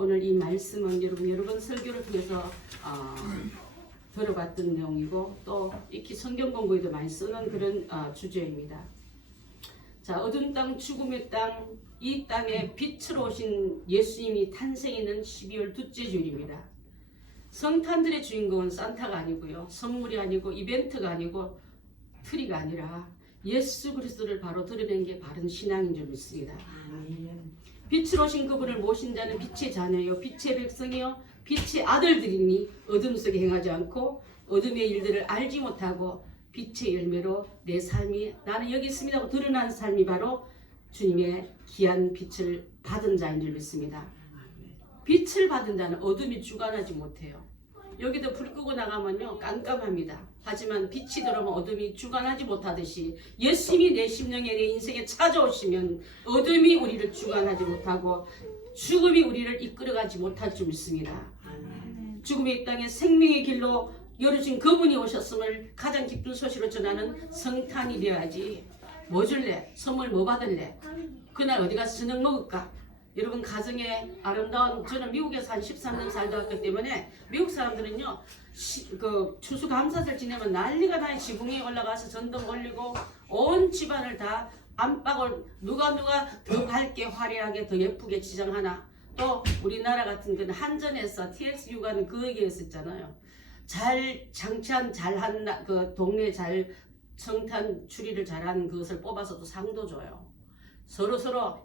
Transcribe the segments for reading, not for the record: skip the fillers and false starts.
오늘 이 말씀은 여러 번 설교를 통해서 들어봤던 내용이고 또 익히 성경 공부에도 많이 쓰는 그런 주제입니다. 자, 어두운 땅, 죽음의 땅, 이 땅에 빛으로 오신 예수님이 탄생했는 12월 둘째 주일입니다. 성탄들의 주인공은 산타가 아니고요, 선물이 아니고 이벤트가 아니고 트리가 아니라 예수 그리스도를 바로 드러낸 게 바른 신앙인 줄 믿습니다. 빛으로 오신 그분을 모신 자는 빛의 자녀요, 빛의 백성이요, 빛의 아들들이니 어둠 속에 행하지 않고 어둠의 일들을 알지 못하고 빛의 열매로 내 삶이 나는 여기 있습니다 하고 드러난 삶이 바로 주님의 귀한 빛을 받은 자인 줄 믿습니다. 빛을 받은 자는 어둠이 주관하지 못해요. 여기도 불 끄고 나가면요 깜깜합니다. 하지만 빛이 들어오면 어둠이 주관하지 못하듯이 예수님이 내 심령에 내 인생에 찾아오시면 어둠이 우리를 주관하지 못하고 죽음이 우리를 이끌어가지 못할 줄 믿습니다. 죽음의 땅에 생명의 길로 열어준 그분이 오셨음을 가장 기쁜 소식으로 전하는 성탄이 되어야지. 뭐 줄래? 선물 뭐 받을래? 그날 어디 가서 저녁 먹을까? 여러분 가정에 아름다운, 저는 미국에서 한 13년 살다 왔기 때문에 미국 사람들은요 그 추수감사절 지내면 난리가 나요. 지붕에 올라가서 전등 올리고 온 집안을 다 안방을 누가 더 밝게 화려하게 더 예쁘게 지정하나. 또 우리나라 같은 건 한전에서 TXU가는 그 얘기했었잖아요. 잘 장치한 잘한 그 동네 잘 성탄 추리를 잘하는 그것을 뽑아서도 상도 줘요. 서로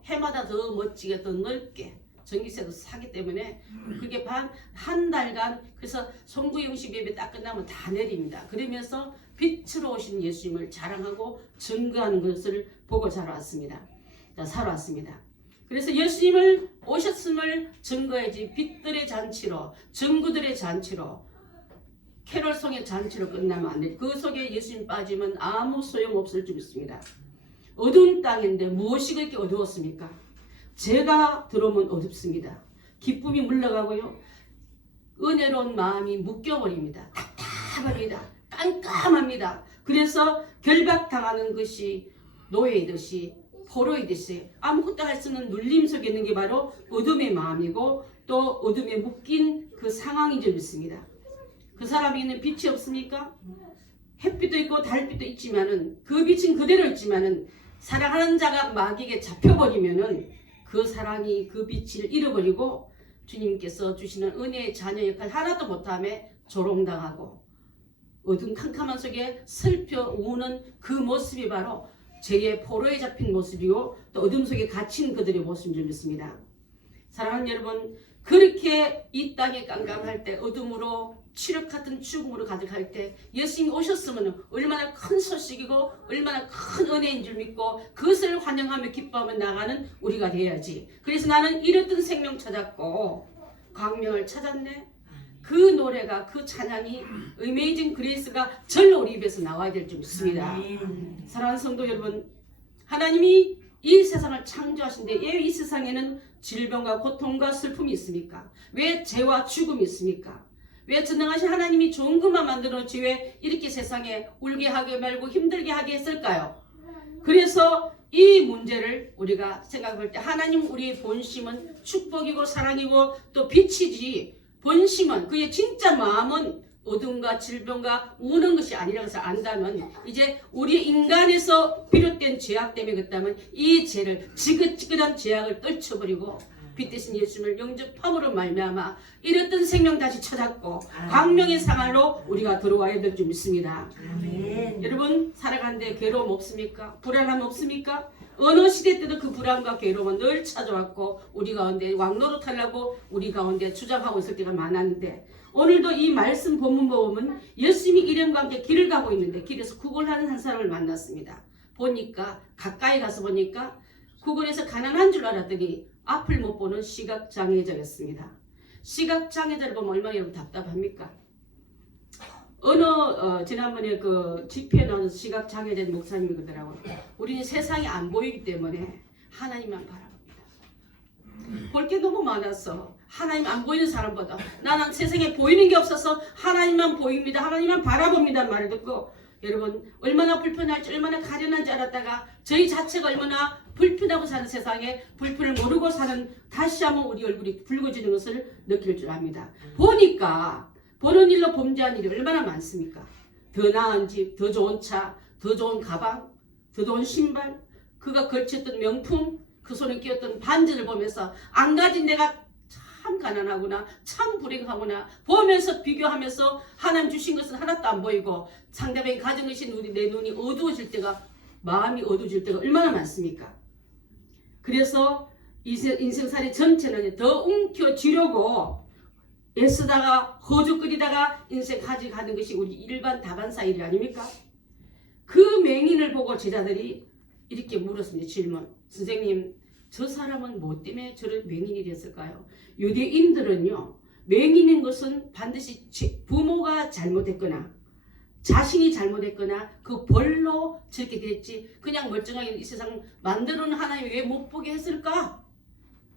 해마다 더 멋지게 더 넓게 전기세도 사기 때문에 그게 한 달간 그래서 송구영식 예배 딱 끝나면 다 내립니다. 그러면서 빛으로 오신 예수님을 자랑하고 증거하는 것을 보고 살아왔습니다. 그래서 예수님을 오셨음을 증거해야지 빛들의 잔치로 증거들의 잔치로 캐롤송의 잔치로 끝나면 안 돼. 그 속에 예수님 빠지면 아무 소용없을 줄 믿습니다. 어두운 땅인데 무엇이 그렇게 어두웠습니까? 죄가 들어오면 어둡습니다. 기쁨이 물러가고요. 은혜로운 마음이 묶여버립니다. 답답합니다. 깜깜합니다. 그래서 결박당하는 것이 노예이듯이 포로이듯이 아무것도 할 수 없는 눌림 속에 있는 게 바로 어둠의 마음이고 또 어둠에 묶인 그 상황인 줄 믿습니다. 그 사람에게는 빛이 없습니까? 햇빛도 있고 달빛도 있지만은 그 빛은 그대로 있지만은 사랑하는 자가 마귀에게 잡혀버리면은 그 사랑이 그 빛을 잃어버리고 주님께서 주시는 은혜의 자녀 역할 하나도 못함에 조롱당하고 어두운 캄캄한 속에 슬퍼 우는 그 모습이 바로 죄의 포로에 잡힌 모습이고 또 어둠 속에 갇힌 그들의 모습인 줄 믿습니다. 사랑하는 여러분, 그렇게 이 땅에 깜깜할 때 어둠으로 칠흑 같은 죽음으로 가득할 때 예수님이 오셨으면 얼마나 큰 소식이고 얼마나 큰 은혜인 줄 믿고 그것을 환영하며 기뻐하며 나가는 우리가 되어야지. 그래서 나는 잃었던 생명 찾았고 광명을 찾았네. 그 노래가 그 찬양이 어메이징 그레이스가 절로 우리 입에서 나와야 될 줄 믿습니다. 사랑하는 성도 여러분, 하나님이 이 세상을 창조하신데 왜 이 세상에는 질병과 고통과 슬픔이 있습니까? 왜 죄와 죽음이 있습니까? 왜 전능하신 하나님이 좋은 것만 만들어놓지 왜 이렇게 세상에 울게 하게 말고 힘들게 하게 했을까요? 그래서 이 문제를 우리가 생각할 때 하나님 우리의 본심은 축복이고 사랑이고 또 빛이지, 본심은 그의 진짜 마음은 어둠과 질병과 우는 것이 아니라는 것을 안다면 이제 우리 인간에서 비롯된 죄악 때문에 그렇다면 이 죄를 지긋지긋한 죄악을 떨쳐버리고 빛 대신 예수님을 영접함으로 말미암아 잃었던 생명 다시 찾았고 광명의 생활로 우리가 들어와야 될 줄 믿습니다. 아멘. 여러분 살아가는데 괴로움 없습니까? 불안함 없습니까? 어느 시대 때도 그 불안과 괴로움은 늘 찾아왔고 우리 가운데 왕노릇하려고 우리 가운데 주장하고 있을 때가 많았는데 오늘도 이 말씀 본문 보면 예수님이 일행과 함께 길을 가고 있는데 길에서 구걸하는 한 사람을 만났습니다. 보니까 가까이 가서 보니까 구걸에서 가난한 줄 알았더니 앞을 못 보는 시각장애자였습니다. 시각장애자를 보면 얼마나 여러분 답답합니까? 지난번에 그 집회에 나온 시각장애자 목사님이 그러더라고요. 우리는 세상이 안 보이기 때문에 하나님만 바라봅니다. 볼 게 너무 많아서 하나님 안 보이는 사람보다 나는 세상에 보이는 게 없어서 하나님만 보입니다. 하나님만 바라봅니다 말을 듣고 여러분 얼마나 불편할지 얼마나 가련한지 알았다가 저희 자체가 얼마나 불편하고 사는 세상에 불편을 모르고 사는 다시 한번 우리 얼굴이 붉어지는 것을 느낄 줄 압니다. 보니까 보는 일로 범죄한 일이 얼마나 많습니까? 더 나은 집, 더 좋은 차, 더 좋은 가방, 더 좋은 신발, 그가 걸쳤던 명품, 그 손에 끼었던 반지를 보면서 안 가진 내가 참 가난하구나, 참 불행하구나 보면서 비교하면서 하나님 주신 것은 하나도 안 보이고 상대방이 가진 것이 내 눈이 어두워질 때가, 마음이 어두워질 때가 얼마나 많습니까? 그래서 인생살이 전체는 더 움켜쥐려고 애쓰다가 허죽거리다가 인생 가져가는 것이 우리 일반 다반사 일이 아닙니까? 그 맹인을 보고 제자들이 이렇게 물었습니다. 질문. 선생님, 저 사람은 뭐 때문에 저런 맹인이 됐을까요? 유대인들은요, 맹인인 것은 반드시 부모가 잘못했거나 자신이 잘못했거나 그 벌로 저렇게 됐지, 그냥 멀쩡하게 이 세상 만들어놓은 하나님이 왜 못 보게 했을까?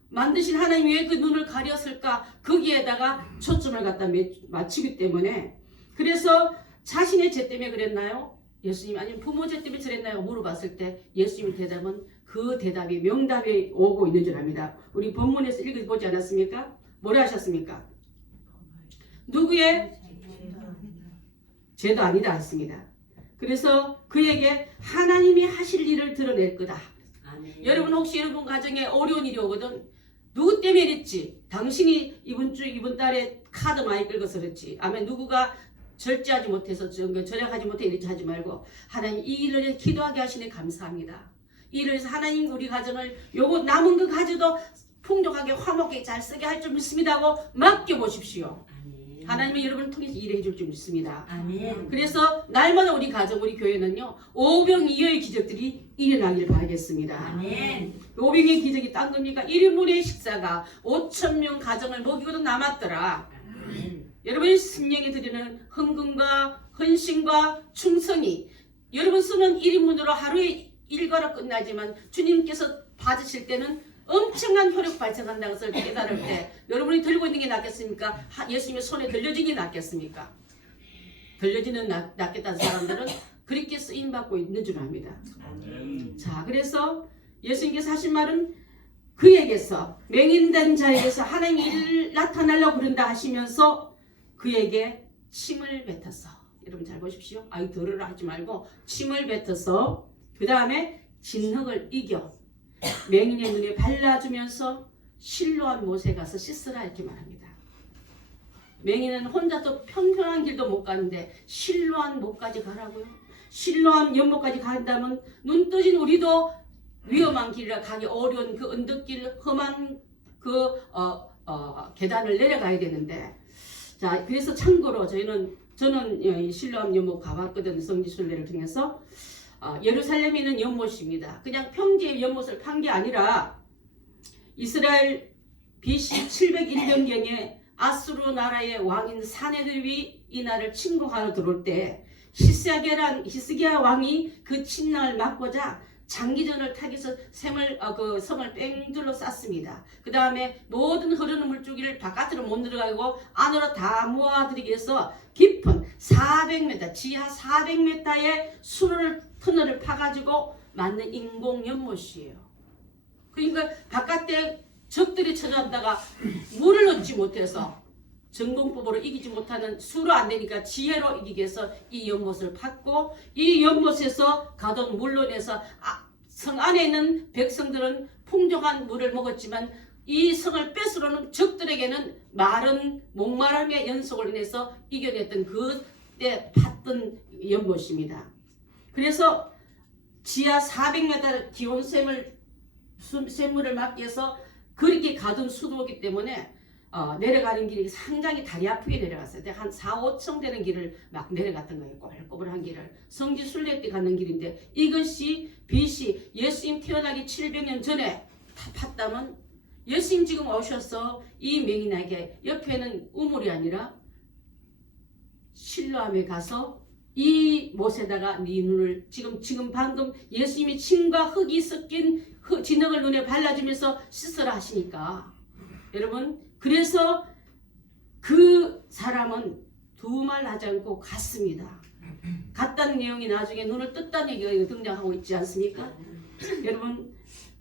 만드신 하나님이 왜 그 눈을 가렸을까? 거기에다가 초점을 갖다 맞추기 때문에, 그래서 자신의 죄 때문에 그랬나요? 예수님 아니면 부모 죄 때문에 저랬나요? 물어봤을 때 예수님의 대답은 그 대답이 명답이 오고 있는 줄 압니다. 우리 본문에서 읽어보지 않았습니까? 뭐라 하셨습니까? 누구의 죄도 아니다 했습니다. 그래서 그에게 하나님이 하실 일을 드러낼 거다. 아멘. 여러분 혹시 여러분 가정에 어려운 일이 오거든, 누구 때문에 이랬지? 당신이 이번 달에 카드 많이 긁어서 그렇지. 아멘. 누구가 절제하지 못해서 절약하지 못해 이렇게 하지 말고 하나님 이 일을 위해서 기도하게 하시니 감사합니다. 이 일을 위해서 하나님 우리 가정을 요거 남은 거 가져도 풍족하게 화목하게 잘 쓰게 할 줄 믿습니다 하고 맡겨보십시오. 하나님은 여러분을 통해서 일해 줄 줄 믿습니다. 아멘. 그래서 날마다 우리 가정, 우리 교회는요, 오병이어의 기적들이 일어나기를 바라겠습니다. 아멘. 오병이어의 기적이 딴 겁니까? 1인분의 식사가 5,000명 가정을 먹이고도 남았더라. 아멘. 여러분이 성령이 드리는 헌금과 헌신과 충성이 여러분 쓰는 1인분으로 하루에 일과로 끝나지만 주님께서 받으실 때는 엄청난 효력 발생한다는 것을 깨달을 때 여러분이 들고 있는 게 낫겠습니까? 예수님의 손에 들려지는 게 낫겠습니까? 들려지는 낫겠다는 사람들은 그렇게 쓰임받고 있는 줄 압니다. 자, 그래서 예수님께서 하신 말은 그에게서 맹인된 자에게서 하나님이 나타나려고 그런다 하시면서 그에게 침을 뱉었어. 여러분 잘 보십시오. 아이 들으라 하지 말고 침을 뱉어서 그 다음에 진흙을 이겨 맹인의 눈에 발라주면서 실로암 못에 가서 씻으라 이렇게 말합니다. 맹인은 혼자 또 평평한 길도 못 가는데 실로암 못까지 가라고요? 실로암 연못까지 간다면 눈 떠진 우리도 위험한 길이라 가기 어려운 그 언덕길 험한 그 계단을 내려가야 되는데, 자 그래서 참고로 저는 실로암 연못 가봤거든. 성지순례를 통해서. 예루살렘에 있는 연못입니다. 그냥 평지의 연못을 판 게 아니라 이스라엘 BC 701년경에 아수르 나라의 왕인 사네들이 이 나라를 침공하러 들어올 때 히스기야 왕이 그 침략을 막고자 장기전을 타기서 그 성을 뺑둘러 쌌습니다. 그 다음에 모든 흐르는 물줄기를 바깥으로 못 들어가고 안으로 다 모아들이기 위해서 깊은 400m, 지하 400m의 터널을 파가지고 만든 인공 연못이에요. 그러니까 바깥에 적들이 쳐들어다가 물을 얻지 못해서 전공법으로 이기지 못하는 수로 안 되니까 지혜로 이기기 위해서 이 연못을 팠고, 이 연못에서 가던 물론에서 성 안에 있는 백성들은 풍족한 물을 먹었지만 이 성을 뺏으로는 적들에게는 마른 목마름의 연속을 인해서 이겨냈던 그때 팠던 연못입니다. 그래서 지하 400m 기온 샘물을 막기 위해서 그렇게 가던 수도이기 때문에 내려가는 길이 상당히 다리 아프게 내려갔어요. 한 4, 5층 되는 길을 막 내려갔던 거예요. 꼬불꼬불한 길을. 성지 순례 때 가는 길인데 이것이 BC 예수님 태어나기 700년 전에 다 팠다면 예수님 지금 오셔서 이 맹인에게 옆에는 우물이 아니라 실로암에 가서 이 못에다가 네 눈을 지금 방금 예수님이 침과 흙이 섞인 진흙을 눈에 발라주면서 씻으라 하시니까, 여러분 그래서 그 사람은 두말 하지 않고 갔습니다. 같다는 내용이 나중에 눈을 떴다는 얘기가 등장하고 있지 않습니까? 여러분,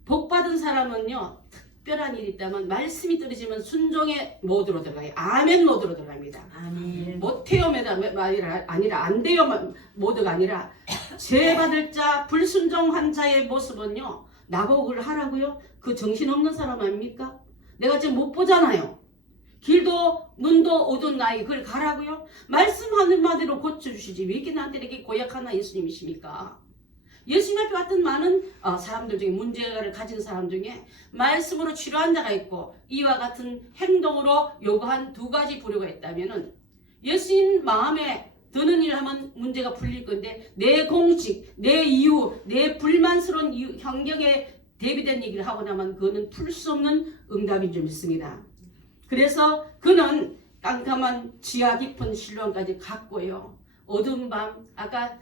복받은 사람은요, 특별한 일이 있다면 말씀이 떨어지면 순종의 모드로 들어가요. 아멘 모드로 들어갑니다. 아멘. 못해요 아니라 안 돼요 모드가 아니라 죄 받을 자 불순종한 자의 모습은요, 나보고를 하라고요? 그 정신없는 사람 아닙니까? 내가 지금 못 보잖아요. 길도 눈도 어두운 나에게 그걸 가라고요? 말씀하는 마디로 고쳐주시지 왜 이렇게 나한테 이렇게 고약한 예수님이십니까? 예수님 앞에 왔던 많은 사람들 중에 문제를 가진 사람 중에 말씀으로 치료한 자가 있고 이와 같은 행동으로 요구한 두 가지 부류가 있다면 예수님 마음에 드는 일 하면 문제가 풀릴 건데 내 공식, 내 이유, 내 불만스러운 이유, 환경에 대비된 얘기를 하고 나면 그거는 풀 수 없는 응답인 줄 믿습니다. 그래서 그는 깜깜한 지하 깊은 실로암까지 갔고요. 어두운 밤, 아까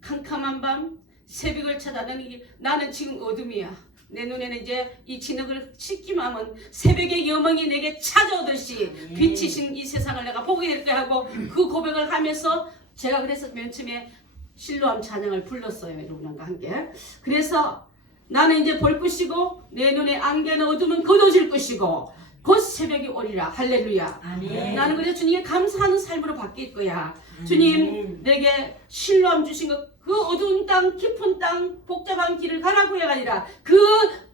캄캄한 밤, 새벽을 찾아다니기 나는 지금 어둠이야. 내 눈에는 이제 이 진흙을 씻기만 하면 새벽의 여명이 내게 찾아오듯이 빛이신 이 세상을 내가 보게 될 거야 하고 그 고백을 하면서 제가 그래서 맨 처음에 실로암 찬양을 불렀어요. 여러분과 함께. 그래서 나는 이제 볼 것이고 내 눈에 안개는 어둠은 걷어질 것이고 곧 새벽이 오리라. 할렐루야. 아멘. 나는 그래서 주님께 감사하는 삶으로 바뀔 거야. 주님 내게 실로암 주신 것 그 어두운 땅 깊은 땅 복잡한 길을 가라고가 아니라 그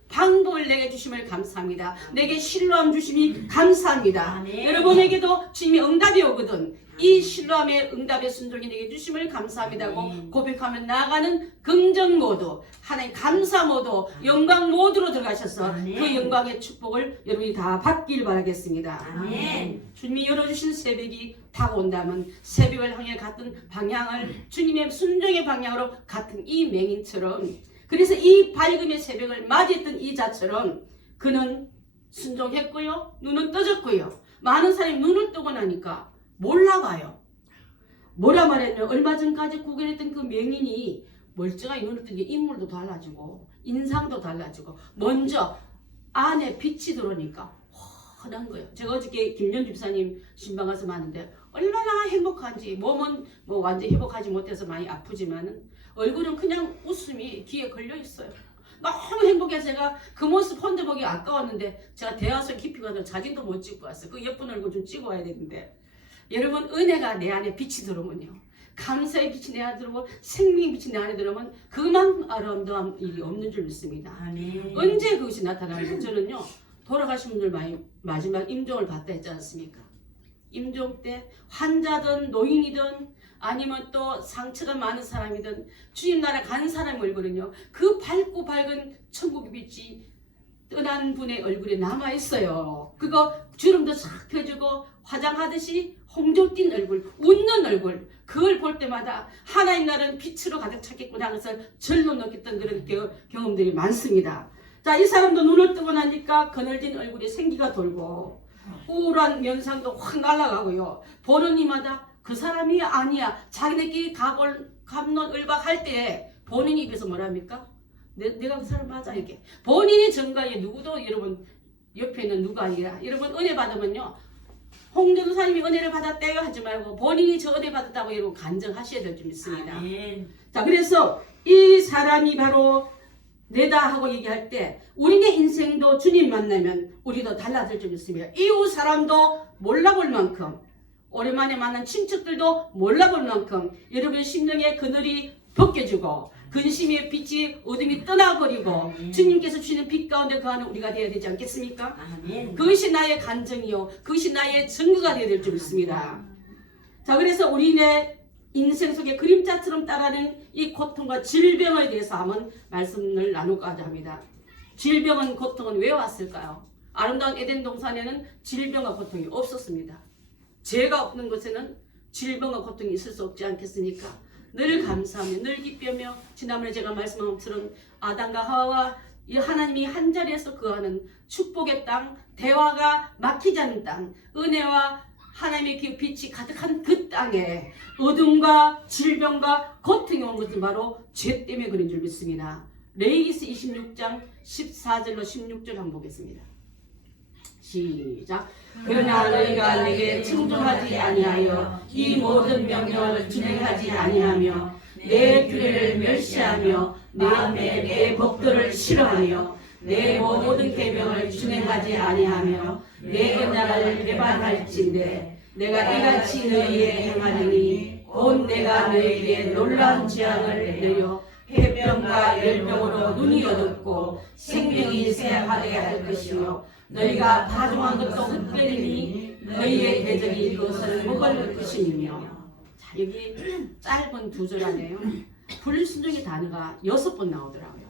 방법을 내게 주심을 감사합니다. 내게 실로암 주심이 감사합니다. 아멘. 여러분에게도 주님의 응답이 오거든. 이 실로암의 응답의 순종이 내게 주심을 감사합니다고 고백하면 나아가는 긍정 모드, 하나님 감사 모드, 영광 모드로 들어가셔서 그 영광의 축복을 여러분이 다 받길 바라겠습니다. 아멘. 주님이 열어주신 새벽이 다가온다면 새벽을 향해 같은 방향을 주님의 순종의 방향으로 같은 이 맹인처럼 그래서 이 밝음의 새벽을 맞이했던 이 자처럼 그는 순종했고요. 눈은 떠졌고요. 많은 사람이 눈을 뜨고 나니까 몰라봐요. 뭐라 말했냐면 얼마 전까지 구경했던 그 맹인이 멀쩡하게 눈을 뜬 게 인물도 달라지고 인상도 달라지고 먼저 안에 빛이 들어오니까 환한 거예요. 제가 어저께 김연주 집사님 신방 가서 봤는데 얼마나 행복한지 몸은 뭐 완전히 회복하지 못해서 많이 아프지만은 얼굴은 그냥 웃음이 귀에 걸려 있어요. 너무 행복해서 제가 그 모습 혼자 보기 아까웠는데 제가 대화서 깊이 가서 사진도 못 찍고 왔어요. 그 예쁜 얼굴 좀 찍어 와야 되는데 여러분 은혜가 내 안에 빛이 들어오면요. 감사의 빛이 내 안에 들어오고 생명의 빛이 내 안에 들어오면 그만 아름다운 일이 없는 줄 믿습니다. 아멘. 언제 그것이 나타나는지 저는요. 돌아가신 분들 많이 마지막 임종을 받다 했지 않습니까? 임종 때 환자든 노인이든 아니면 또 상처가 많은 사람이든 주님 나라 간 사람 얼굴은요. 그 밝고 밝은 천국의 빛이 떠난 분의 얼굴에 남아있어요. 그거 주름도 싹 펴주고 화장하듯이 홍조 띈 얼굴, 웃는 얼굴 그걸 볼 때마다 하나님 나라는 빛으로 가득 찼겠구나 하면서 절로 느꼈던 그런 경험들이 많습니다. 자, 이 사람도 눈을 뜨고 나니까 그늘진 얼굴에 생기가 돌고 우울한 면상도 확 날아가고요. 보는 이마다 그 사람이 아니야. 자기네끼리 갑론을박할 때 본인 입에서 뭐랍니까? 내가 그 사람 맞아 이렇게. 본인이 전가에 누구도 여러분 옆에 있는 누가 아니라 여러분 은혜 받으면요. 홍전도사님이 은혜를 받았대요 하지 말고 본인이 저 은혜 받았다고 여러분 간증하셔야 될 줄 믿습니다. 아멘. 자, 그래서 이 사람이 바로 내다 하고 얘기할 때 우리의 인생도 주님 만나면 우리도 달라질 줄 믿습니다. 이웃 사람도 몰라볼 만큼 오랜만에 만난 친척들도 몰라볼 만큼 여러분 심령의 그늘이 벗겨지고 근심의 빛이 어둠이 떠나버리고 주님께서 주시는 빛 가운데 거하는 우리가 되어야 되지 않겠습니까? 아멘. 그것이 나의 간증이요 그것이 나의 증거가 되어야 될 줄 믿습니다. 자, 그래서 우리의 인생 속에 그림자처럼 따라는 이 고통과 질병에 대해서 한번 말씀을 나누고자 합니다. 질병은 고통은 왜 왔을까요? 아름다운 에덴 동산에는 질병과 고통이 없었습니다. 죄가 없는 곳에는 질병과 고통이 있을 수 없지 않겠습니까? 늘 감사하며 늘 기쁘며 지난번에 제가 말씀한 것처럼 아담과 하와와 이 하나님이 한 자리에서 거하는 축복의 땅, 대화가 막히지 않는 땅, 은혜와 하나님의 그 빛이 가득한 그 땅에 어둠과 질병과 고통이 온 것은 바로 죄 때문에 그런 줄 믿습니다. 레위기서 26장 14절로 16절 한번 보겠습니다. 시작. 그러나 너희가 내게 충성하지 아니하여 이 모든 명령을 준행하지 아니하며 내 규례를 멸시하며 마음에 내 법도를 싫어하며 내 모든 계명을 준행하지 아니하며 내 언약을 배반할진대 내가 이같이 너희에게 행하리니 곧 내가 너희에게 놀라운 재앙을 내려 폐병과 열병으로 눈이 어둡고 생명이 쇠하게 할 것이며 너희가 파종한 것도 헛되리니 너희의 대적이 그것을 먹을 것이며. 자, 여기 짧은 2절 안에요. 불순종의 단어가 6번 나오더라고요.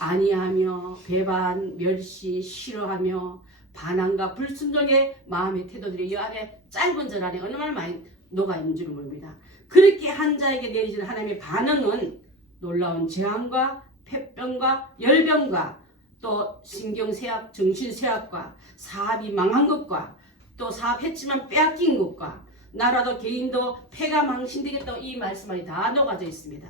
아니하며, 배반, 멸시, 싫어하며, 반항과 불순종의 마음의 태도들이 이 안에 짧은 절 안에 얼마나 많이 녹아있는 줄 모릅니다. 그렇게 한 자에게 내리시는 하나님의 반응은 놀라운 재앙과 폐병과 열병과 또 신경쇠약, 정신쇠약과 사업이 망한 것과 또 사업했지만 빼앗긴 것과 나라도 개인도 폐가 망신되겠다고 이 말씀이 다 녹아져 있습니다.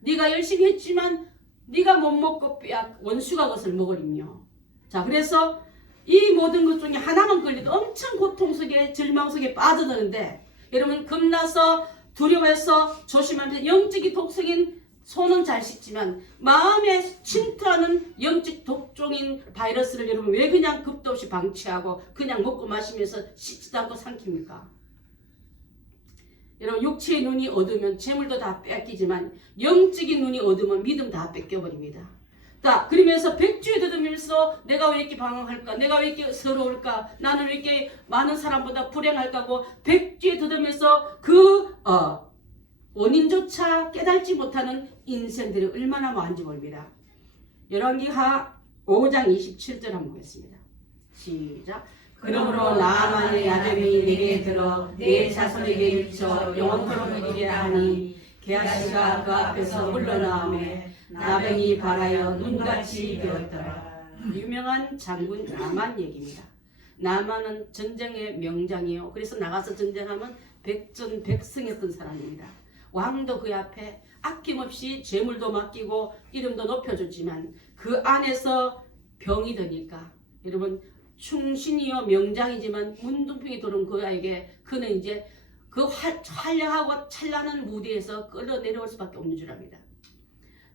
네가 열심히 했지만 네가 못 먹고 원수가 그것을 먹으리며. 자, 그래서 이 모든 것 중에 하나만 걸려도 엄청 고통 속에 절망 속에 빠져드는데 여러분 겁나서 두려워해서 조심하면서 영적인 독성인 손은 잘 씻지만 마음에 침투하는 영적 독종인 바이러스를 여러분 왜 그냥 겁도 없이 방치하고 그냥 먹고 마시면서 씻지도 않고 삼킵니까? 여러분 육체의 눈이 어두면 재물도 다 뺏기지만 영적인 눈이 어두면 믿음 다 뺏겨버립니다. 자, 그러면서 백주에 더듬으면서 내가 왜 이렇게 방황할까? 내가 왜 이렇게 서러울까? 나는 왜 이렇게 많은 사람보다 불행할까고 백주에 더듬으면서 그 원인조차 깨달지 못하는 인생들이 얼마나 많은지 모릅니다. 열왕기하 5장 27절 한번 보겠습니다. 시작. 그러므로 나아만의 야곱이 내게 들어 내 자손에게 미쳐 영원토록 이르리라 하니 게하시가 그 앞에서 물러나오매 나병이 발하여 눈같이 되었더라. 유명한 장군 나만 얘기입니다. 나만은 전쟁의 명장이요. 그래서 나가서 전쟁하면 백전백승했던 사람입니다. 왕도 그 앞에 아낌없이 재물도 맡기고 이름도 높여줬지만 그 안에서 병이 드니까 여러분 충신이요 명장이지만 문둥병이 들어온 그에게 그는 이제 그 화려하고 찬란한 무대에서 끌어내려올 수밖에 없는 줄 압니다.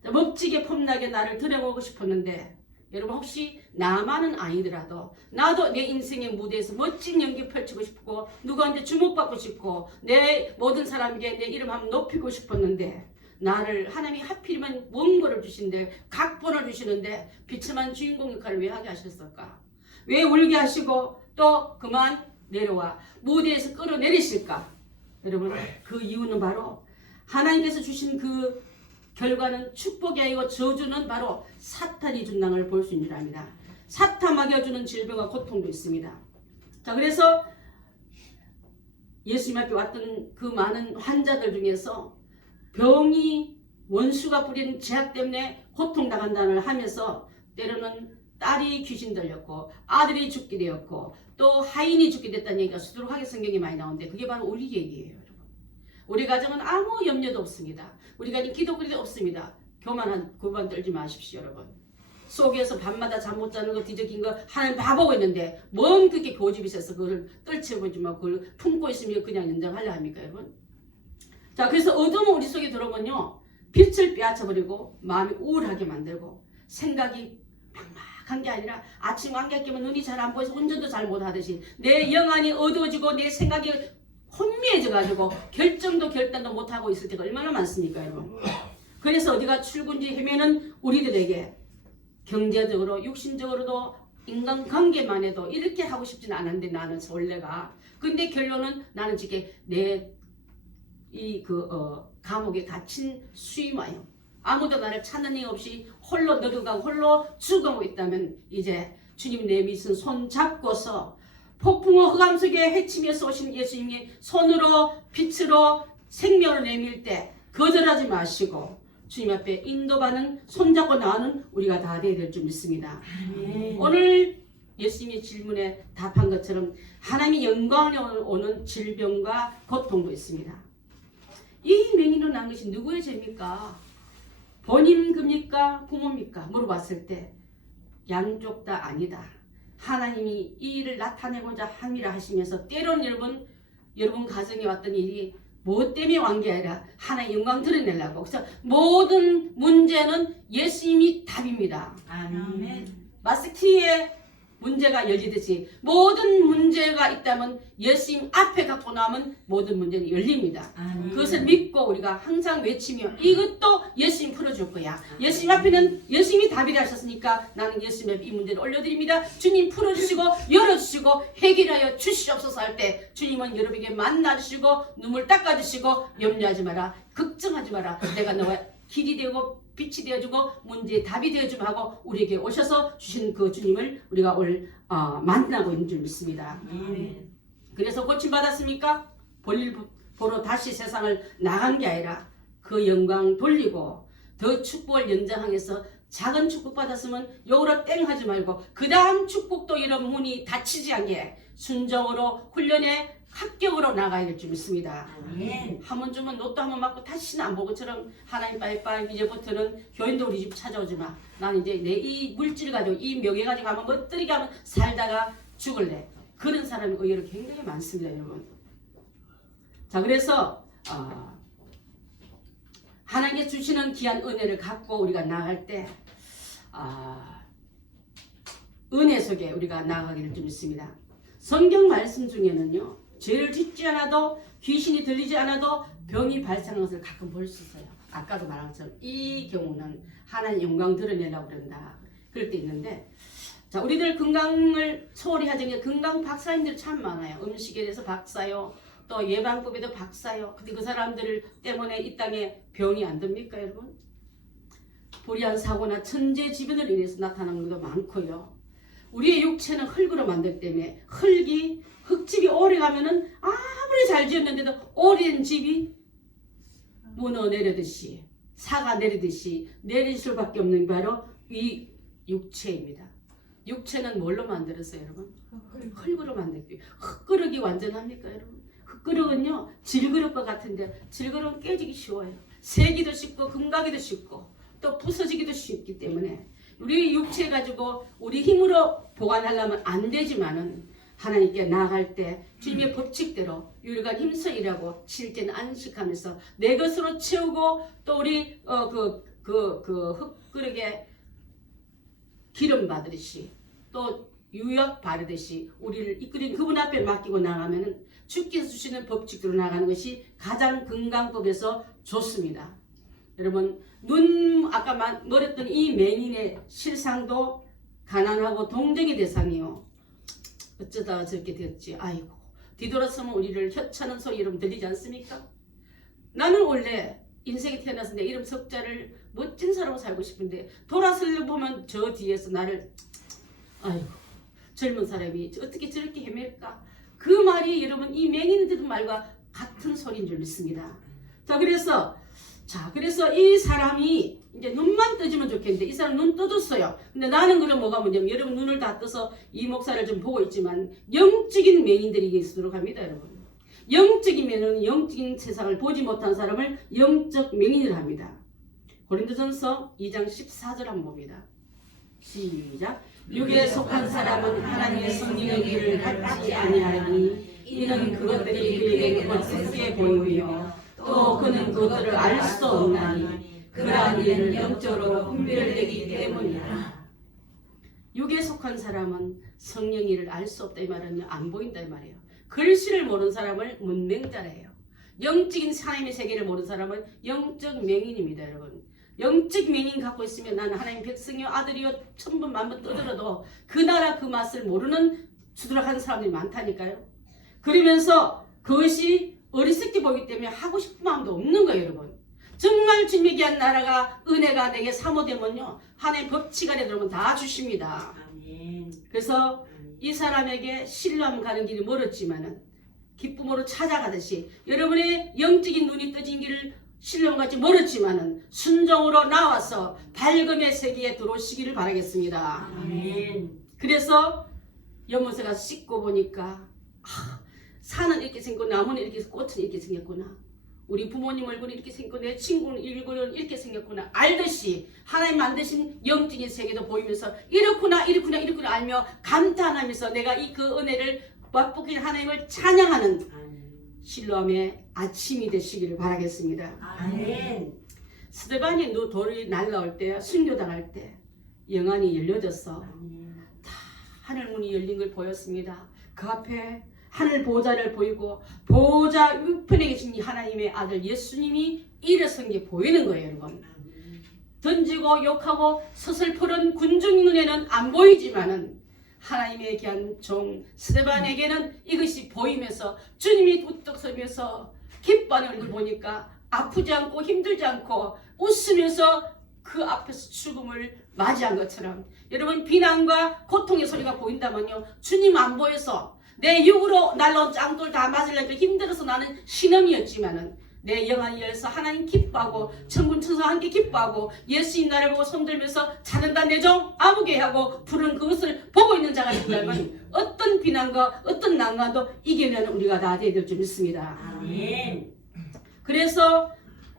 멋지게 폼나게 나를 드려보고 싶었는데 여러분 혹시 나만은 아니더라도 나도 내 인생의 무대에서 멋진 연기 펼치고 싶고 누구한테 주목받고 싶고 내 모든 사람에게 내 이름 한번 높이고 싶었는데 나를 하나님이 하필이면 원고를 주신데 각본을 주시는데 비참한 주인공 역할을 왜 하게 하셨을까? 왜 울게 하시고 또 그만 내려와 무대에서 끌어내리실까? 여러분 그 이유는 바로 하나님께서 주신 그 결과는 축복이 아니고 저주는 바로 사탄이 준다는 걸 볼 수 있는 줄 압니다. 사탄 먹여주는 질병과 고통도 있습니다. 자, 그래서 예수님 앞에 왔던 그 많은 환자들 중에서 병이 원수가 뿌린 죄악 때문에 고통당한다는 하면서 때로는 딸이 귀신 들렸고 아들이 죽게 되었고 또 하인이 죽게 됐다는 얘기가 수두룩하게 성경에 많이 나오는데 그게 바로 우리 얘기예요. 여러분. 우리 가정은 아무 염려도 없습니다. 우리 가정 기도거리도 없습니다. 교만한 구반 떨지 마십시오. 여러분. 속에서 밤마다 잠 못 자는 거 뒤적인 거 하나님 다 보고 있는데 뭔 그렇게 고집이 있어서 그걸 떨쳐보지 마 그걸 품고 있으면 그냥 연장하려 합니까 여러분? 자, 그래서 어둠은 우리 속에 들어오면요 빛을 빼앗아버리고 마음이 우울하게 만들고 생각이 막막한 게 아니라 아침 안개 끼면 눈이 잘 안 보여서 운전도 잘 못하듯이 내 영안이 어두워지고 내 생각이 혼미해져가지고 결단도 못하고 있을 때가 얼마나 많습니까 여러분? 그래서 어디가 출근지 헤매는 우리들에게 경제적으로 육신적으로도 인간관계만 해도 이렇게 하고 싶지는 않은데 나는 원래가 근데 결론은 나는 지금 내 감옥에 갇힌 수임하여 아무도 나를 찾는 이 없이 홀로 늙어가고 홀로 죽어가고 있다면 이제 주님 내 밑은 손 잡고서 폭풍과 흑암 속에 헤치면서 오신 예수님이 손으로 빛으로 생명을 내밀 때 거절하지 마시고 주님 앞에 인도받는 손잡고 나오는 우리가 다 되어야 될 줄 믿습니다. 오늘 예수님의 질문에 답한 것처럼 하나님의 영광이 오는 질병과 고통도 있습니다. 이 맹인으로 난 것이 누구의 죄입니까? 본인 겁니까? 부모입니까? 물어봤을 때 양쪽 다 아니다. 하나님이 이 일을 나타내고자 함이라 하시면서 때론 여러분 가정에 왔던 일이 뭐 때문에 완 게 아니라 하나의 영광 드러내려고. 그래서 모든 문제는 예수님이 답입니다. 아멘. 마스키의 문제가 열리듯이 모든 문제가 있다면 예수님 앞에 갖고 나면 모든 문제는 열립니다. 아멘. 그것을 믿고 우리가 항상 외치며 이것도 예수님 풀어줄 거야. 예수님 앞에는 예수님이 답이라 하셨으니까 나는 예수님 앞에 이 문제를 올려드립니다. 주님 풀어주시고 열어주시고 해결하여 주시옵소서 할 때 주님은 여러분에게 만나주시고 눈물 닦아주시고 염려하지 마라. 걱정하지 마라. 내가 너와 길이 되고 빛이 되어주고 문제의 답이 되어주고 하고 우리에게 오셔서 주신 그 주님을 우리가 오늘 만나고 있는 줄 믿습니다. 아멘. 그래서 고침받았습니까? 볼일 보러 다시 세상을 나간 게 아니라 그 영광 돌리고 더 축복을 연장해서 작은 축복 받았으면 요로 땡 하지 말고 그 다음 축복도 이런 문이 닫히지 않게 순정으로 훈련에 합격으로 나가야 될 줄 믿습니다. 아멘. 한 번 주면 로또 한 번 맞고 다시는 안 보고처럼 하나님 빠이빠이 이제부터는 교인도 우리 집 찾아오지 마. 나는 이제 내 이 물질 가지고 이 명예 가지고 하면 멋들이게 하면 살다가 죽을래. 그런 사람이 의외로 굉장히 많습니다, 여러분. 자, 그래서 하나님께 주시는 귀한 은혜를 갖고 우리가 나갈 때 은혜 속에 우리가 나가기를 좀 믿습니다. 성경 말씀 중에는요, 죄를 짓지 않아도 귀신이 들리지 않아도 병이 발생하는 것을 가끔 볼 수 있어요. 아까도 말한 것처럼 이 경우는 하나님 영광 드러내려고 그런다. 그럴 때 있는데, 자, 우리들 건강을 소홀히 하정에 건강 박사님들 참 많아요. 음식에 대해서 박사요, 또 예방법에도 박사요. 근데 그 사람들 때문에 이 땅에 병이 안 듭니까, 여러분? 불의한 사고나 천재지변으로 인해서 나타나는 것도 많고요. 우리의 육체는 흙으로 만들기 때문에 흙집이 오래 가면은 아무리 잘 지었는데도 오래된 집이 무너 내리듯이 사가 내리듯이 내릴 수밖에 없는 게 바로 이 육체입니다. 육체는 뭘로 만들었어요, 여러분? 흙으로 만들기. 흙그릇이 완전합니까, 여러분? 흙그릇은요 질그릇과 같은데 질그릇은 깨지기 쉬워요. 새기도 쉽고 금가기도 쉽고 또 부서지기도 쉽기 때문에 우리 육체 가지고 우리 힘으로 보관하려면 안 되지만은 하나님께 나아갈 때 주님의 법칙대로 유일간 힘써 일하고 쉴 때는 안식하면서 내 것으로 채우고 또 우리 흙그릇에 기름 바르듯이 또 유약 바르듯이 우리를 이끌린 그분 앞에 맡기고 나가면은 주께서 주시는 법칙대로 나가는 것이 가장 건강법에서 좋습니다. 여러분 아까 말했던 이 맹인의 실상도 가난하고 동정의 대상이요. 어쩌다 저렇게 되었지. 아이고 뒤돌아서면 우리를 혀차는 소리 여러분 들리지 않습니까? 나는 원래 인생에 태어나서 내 이름 석자를 멋진 사람으로 살고 싶은데 돌아서려 보면 저 뒤에서 나를 아이고 젊은 사람이 어떻게 저렇게 헤맬까? 그 말이 여러분 이 맹인이 듣는 말과 같은 소리인 줄 믿습니다. 그래서 이 사람이 이제 눈만 떠지면 좋겠는데 이 사람 눈 떠졌어요. 근데 나는 그럼 뭐가 문제냐면 여러분 눈을 다 떠서 이 목사를 좀 보고 있지만 영적인 맹인들이 있도록 합니다, 여러분. 영적이면은 영적인 세상을 보지 못한 사람을 영적 맹인을 합니다. 고린도전서 2장 14절 한번 봅니다. 시작. 육에 속한 사람은 하나님의 성령의 길을 갖지 아니하니 이는 그것들이 그에게 어떻게 보이며 또 그는 그것들을 알 수 없나니 그러한 일은 영적으로 분별되기 때문이다. 육에 속한 사람은 성령의 일을 알 수 없다 이 말은 안 보인다 이 말이에요. 글씨를 모르는 사람을 문맹자래요. 영적인 하나님의 세계를 모르는 사람은 영적 맹인입니다, 여러분. 영적 맹인 갖고 있으면 나는 하나님 백성이요 아들이요 천번 만번 떠들어도 그 나라 그 맛을 모르는 수두룩한 사람들이 많다니까요. 그러면서 그것이 어리석게 보이기 때문에 하고 싶은 마음도 없는 거예요, 여러분. 정말 주님의 귀한 나라가 은혜가 내게 사모되면요 하나님 법칙 안에 들어오면 다 주십니다. 아멘. 그래서 이 사람에게 신뢰하면 가는 길이 멀었지만은 기쁨으로 찾아가듯이 여러분의 영적인 눈이 떠진 길을 신령같이 멀었지만은 순종으로 나와서 밝음의 세계에 들어오시기를 바라겠습니다. 아멘. 그래서 연못에 씻고 보니까 산은 이렇게 생겼고 나무는 이렇게 꽃은 이렇게 생겼구나. 우리 부모님 얼굴이 이렇게 생겼고 내 친구는 얼굴은 이렇게 생겼구나 알듯이 하나님 만드신 영적인 세계도 보이면서 이렇구나 알며 감탄하면서 내가 이 그 은혜를 맛보긴 하나님을 찬양하는 실로암의 아침이 되시기를 바라겠습니다. 아멘. 스데반이 돌이 날라올 때 순교당할 때 영안이 열려졌어. 하늘 문이 열린 걸 보였습니다. 그 앞에 하늘 보좌를 보이고 보좌 우편에 계신 이 하나님의 아들 예수님이 일어선 게 보이는 거예요, 여러분. 던지고 욕하고 서슬푸른 군중 눈에는 안 보이지만은 하나님의 귀한 종 스데반에게는 이것이 보이면서 주님이 우뚝 서면서 기뻐하는 얼굴 보니까 아프지 않고 힘들지 않고 웃으면서 그 앞에서 죽음을 맞이한 것처럼 여러분 비난과 고통의 소리가 보인다면요 주님 안 보여서 내 육으로 날라온 짱돌 다 맞으려니까 힘들어서 나는 신음이었지만은 내 영안이 열려서 하나님 기뻐하고 천군 천사와 함께 기뻐하고 예수님 나를 보고 손들면서 잘한다 내 종 아무개 하고 부르는 그것을 보고 있는 자가 있다면 어떤 비난과 어떤 난관도 이겨내는 우리가 다 되어야 될 줄 믿습니다. 아멘. 그래서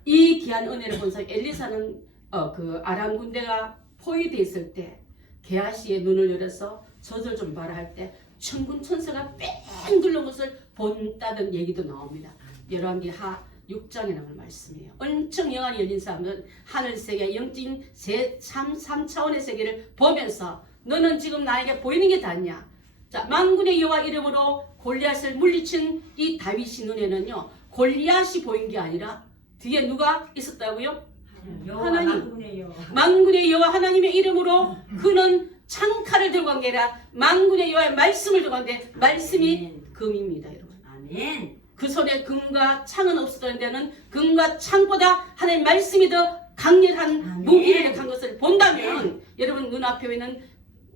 이 귀한 은혜를 본 사람 엘리사는 그 아람 군대가 포위되어 있을 때 게하시의 눈을 열어서 저들 좀 봐라 할 때 천군 천사가 뺑 둘러온 것을 본다는 얘기도 나옵니다. 열왕기하 6장에 나오는 말씀이에요. 엄청 영안이 열린 사람은 하늘세계 영적인 3차원의 세계를 보면서 너는 지금 나에게 보이는 게 다냐. 자, 만군의 여호와 이름으로 골리앗을 물리친 이 다윗이 눈에는요 골리앗이 보인 게 아니라 뒤에 누가 있었다고요? 하나님. 만군의 여호와 하나님의 이름으로 그는 창칼을 들고 간 게 아니라 만군의 여호와의 말씀을 들고 갔는데 말씀이 금입니다, 여러분. 아멘. 그 손에 금과 창은 없었던 데는 금과 창보다 하나님의 말씀이 더 강렬한 무기를 간 것을 본다면 여러분 눈앞에 있는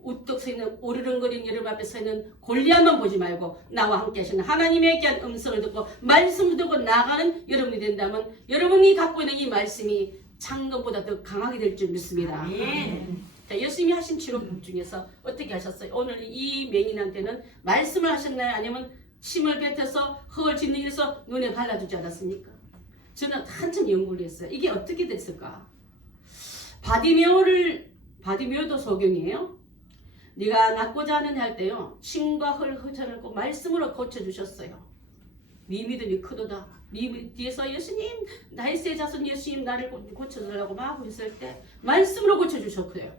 우뚝 서 있는 오르렁거리는 여러분 앞에 서 있는 골리앗만 보지 말고 나와 함께 하시는 하나님의 귀한 음성을 듣고 말씀을 듣고 나가는 여러분이 된다면 여러분이 갖고 있는 이 말씀이 창금보다 더 강하게 될 줄 믿습니다. 아멘. 자, 예수님이 하신 치료법 중에서 어떻게 하셨어요? 오늘 이 맹인한테는 말씀을 하셨나요? 아니면 침을 뱉어서 흙을 짓는 일에서 눈에 발라주지 않았습니까? 저는 한참 연구를 했어요. 이게 어떻게 됐을까? 바디메오도 소경이에요. 네가 낫고자 하는 할 때요 침과 흙을 흩어놓고 말씀으로 고쳐주셨어요. 네 믿음이 크도다. 네 뒤에서 예수님 나이스의 자손 예수님 나를 고쳐달라고 막 했을 때 말씀으로 고쳐주셨고요.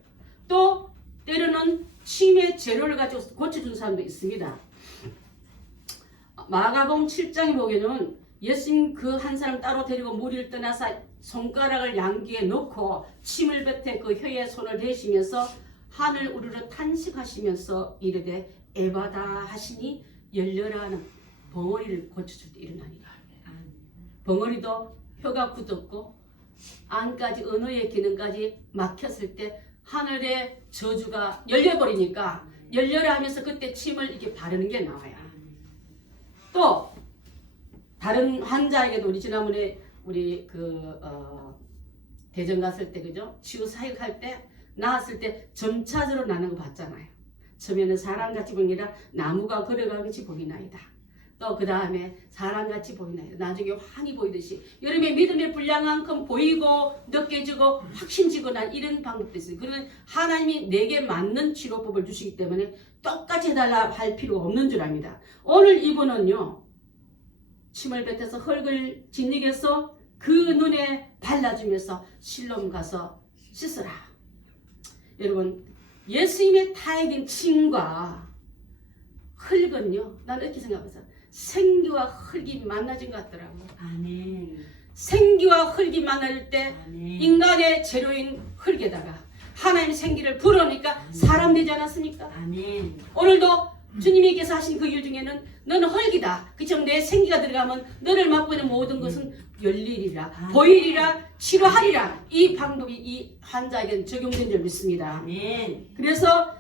또 때로는 침의 재료를 가지고 고쳐준 사람도 있습니다. 마가복음 7장에 보게는 예수님 그 한 사람 따로 데리고 무리를 떠나서 손가락을 양귀에 놓고 침을 뱉어 그 혀에 손을 대시면서 하늘 우르르 탄식하시면서 이르되 에바다 하시니 열려라 하는 벙어리를 고쳐줄 때 일어나니라. 벙어리도 혀가 굳었고 안까지 언어의 기능까지 막혔을 때 하늘의 저주가 열려버리니까 열려라 하면서 그때 침을 이렇게 바르는 게 나와요. 또 다른 환자에게도 우리 지난번에 우리 대전 갔을 때 그죠? 치유 사역할 때 나왔을 때 점차적으로 나는 거 봤잖아요. 처음에는 사람같이 보이는 게 아니라 나무가 걸어가듯이 보이나이다. 또 그 다음에 사람같이 보이나이다. 나중에 환히 보이듯이 여러분의 믿음의 분량만큼 보이고 느껴지고 확신지고 난 이런 방법도 있어요. 그러면 하나님이 내게 맞는 치료법을 주시기 때문에 똑같이 해달라 할 필요가 없는 줄 압니다. 오늘 이분은요 침을 뱉어서 흙을 짓이겨서 그 눈에 발라주면서 실로암 가서 씻으라. 여러분 예수님의 타액인 침과 흙은요 나는 이렇게 생각해서 생기와 흙이 만나진 것 같더라고요. 아멘. 생기와 흙이 만날 때 아멘. 인간의 재료인 흙에다가 하나님의 생기를 불어넣으니까 사람 되지 않았습니까? 아멘. 오늘도 주님께서 하신 그 일 중에는 너는 흙이다. 그처럼 내 생기가 들어가면 너를 맡고 있는 모든 것은 열리리라, 보이리라, 치료하리라. 이 방법이 이 환자에게는 적용된 줄 믿습니다. 아멘. 그래서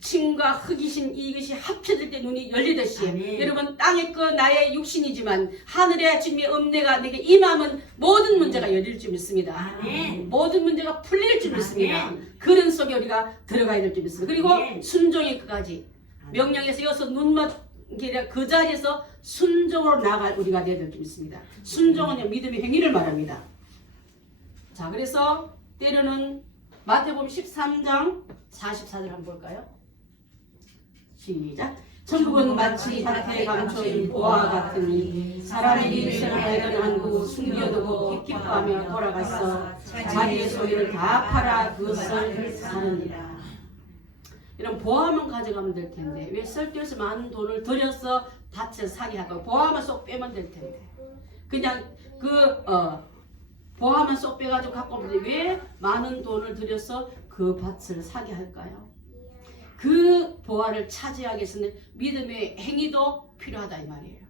침과 흙이신 이것이 합쳐질 때 눈이 열리듯이 아멘. 여러분 땅의 그 나의 육신이지만 하늘의 주님의 음내가 내게 임하면 모든 문제가 열릴 줄 믿습니다. 아멘. 모든 문제가 풀릴 줄 믿습니다. 아멘. 그런 속에 우리가 들어가야 될 줄 믿습니다. 그리고 아멘. 순종의 끝까지 명령에서 이어서 눈 그 자리에서 순종으로 나갈 우리가 되어야 될 줄 믿습니다. 순종은요, 믿음의 행위를 말합니다. 자, 그래서 때로는 마태복음 13장 44절 한번 볼까요? 시작. 천국은 마치 밭에 감춰진 보화 같으니 사람의 일생을 발견한 후 숨겨두고 기뻐하며 돌아가서 자기의 소유를 다 팔아 그것을 사느니라. 이런 보화만 가져가면 될 텐데 왜 쓸데없이 많은 돈을 들여서 밭을 사게 하고 보화만 쏙 빼면 될 텐데 그냥 보화만 쏙 빼가지고 갖고 오는데 왜 많은 돈을 들여서 그 밭을 사게 할까요? 그 보화를 차지하기 위해서는 믿음의 행위도 필요하다 이 말이에요.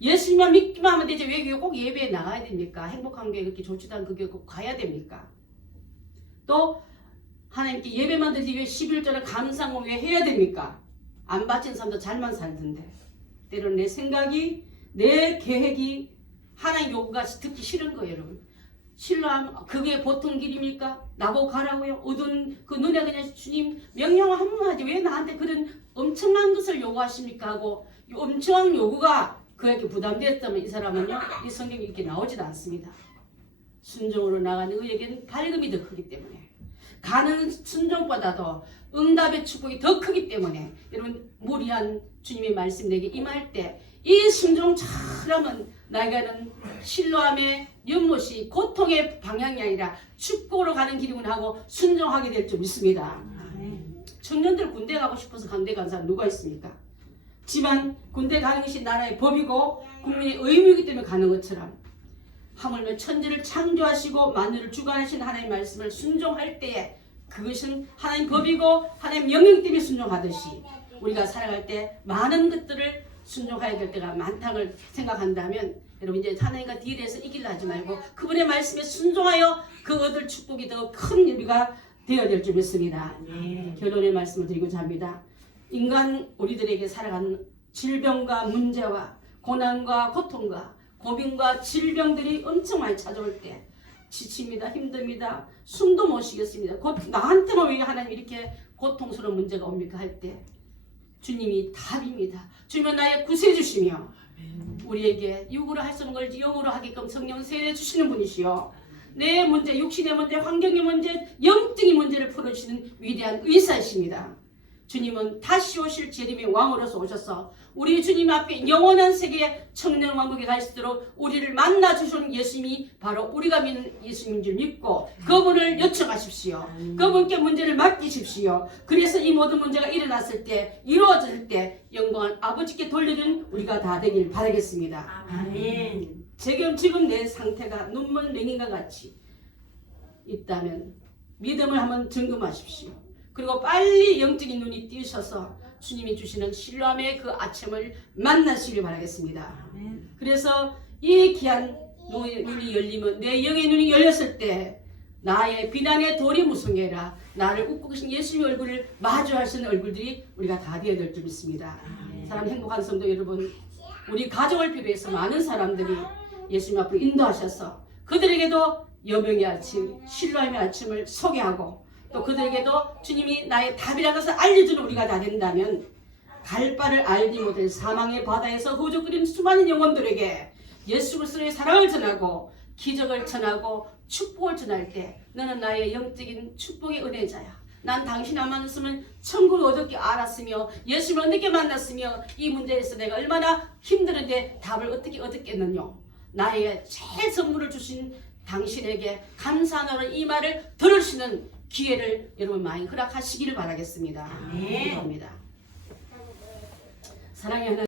예수님만 믿기만 하면 되지 왜 꼭 예배에 나가야 됩니까? 행복한 교회 그렇게 좋지도 않은 그 교회 꼭 가야 됩니까? 또 하나님께 예배만 드리지 왜 11절에 감사하고 왜 해야 됩니까? 안 바친 사람도 잘만 살던데 때로는 내 생각이 내 계획이 하나님 요구가 듣기 싫은 거예요 여러분. 신뢰하면 그게 보통 길입니까? 나보고 가라고요? 어두운 그 눈에 그냥 주님 명령을 한 번 하지 왜 나한테 그런 엄청난 것을 요구하십니까? 하고 엄청난 요구가 그에게 부담됐다면 이 사람은요 이 성경이 이렇게 나오지도 않습니다. 순종으로 나가는 그에게는 밝음이 더 크기 때문에 가는 순종보다도 응답의 축복이 더 크기 때문에 여러분 무리한 주님의 말씀 내게 임할 때 이 순종 잘하면 나에게는 신뢰함의 연못이 고통의 방향이 아니라 축복으로 가는 길이구나 하고 순종하게 될 줄 믿습니다. 청년들 군대 가고 싶어서 군대 간 사람 누가 있습니까? 지만 군대 가는 것이 나라의 법이고 국민의 의무이기 때문에 가는 것처럼 하물며 천지를 창조하시고 만유를 주관하신 하나님의 말씀을 순종할 때에 그것은 하나님 법이고 하나님 명령 때문에 순종하듯이 우리가 살아갈 때 많은 것들을 순종해야 될 때가 많다는 생각한다면 여러분 이제 하나님과 딜에서 이길라 하지 말고 그분의 말씀에 순종하여 그 얻을 축복이 더 큰 우리가 되어야 될 줄 믿습니다. 결론의 말씀을 드리고자 합니다. 인간 우리들에게 살아가는 질병과 문제와 고난과 고통과 고민과 질병들이 엄청 많이 찾아올 때 지칩니다. 힘듭니다. 숨도 못 쉬겠습니다. 나한테만 왜 하나님 이렇게 고통스러운 문제가 옵니까 할 때 주님이 답입니다. 주님은 나의 구세주시며 우리에게 육으로 할 수 없는 걸 영으로 하게끔 성령 세례 주시는 분이시요. 내 문제, 육신의 문제, 환경의 문제, 영적인 문제를 풀어주시는 위대한 의사이십니다. 주님은 다시 오실 재림의 왕으로서 오셔서 우리 주님 앞에 영원한 세계의 청년 왕국에 갈 수 있도록 우리를 만나 주신 예수님이 바로 우리가 믿는 예수님인 줄 믿고 그분을 요청하십시오. 그분께 문제를 맡기십시오. 그래서 이 모든 문제가 일어났을 때 이루어질 때 영광을 아버지께 돌리는 우리가 다 되길 바라겠습니다. 아멘. 지금 내 상태가 눈물 맹인과 같이 있다면 믿음을 한번 점검하십시오. 그리고 빨리 영적인 눈이 띄셔서 주님이 주시는 신뢰함의 그 아침을 만나시길 바라겠습니다. 그래서 이 귀한 눈이 열리면 내 영의 눈이 열렸을 때 나의 비난의 돌이 무서운 게 아니라 나를 웃고 계신 예수님의 얼굴을 마주할 수 있는 얼굴들이 우리가 다 되어야 될 줄 믿습니다. 사람 행복한 성도 여러분, 우리 가정을 비롯해서 많은 사람들이 예수님 앞으로 인도하셔서 그들에게도 여명의 아침, 신뢰함의 아침을 소개하고 또 그들에게도 주님이 나의 답이라는 것을 알려주는 우리가 다 된다면 갈 바를 알지 못한 사망의 바다에서 허우적거리는 수많은 영혼들에게 예수 그리스도의 사랑을 전하고 기적을 전하고 축복을 전할 때 너는 나의 영적인 축복의 은혜자야. 난 당신 안 만났으면 천국을 어떻게 알았으며 예수를 어떻게 만났으며 이 문제에서 내가 얼마나 힘드는데 답을 어떻게 얻었겠느냐. 나의 제일 선물을 주신 당신에게 감사하노라 이 말을 들으시는 기회를 여러분 많이 허락하시기를 바라겠습니다. 감사합니다. 사랑의 하나님.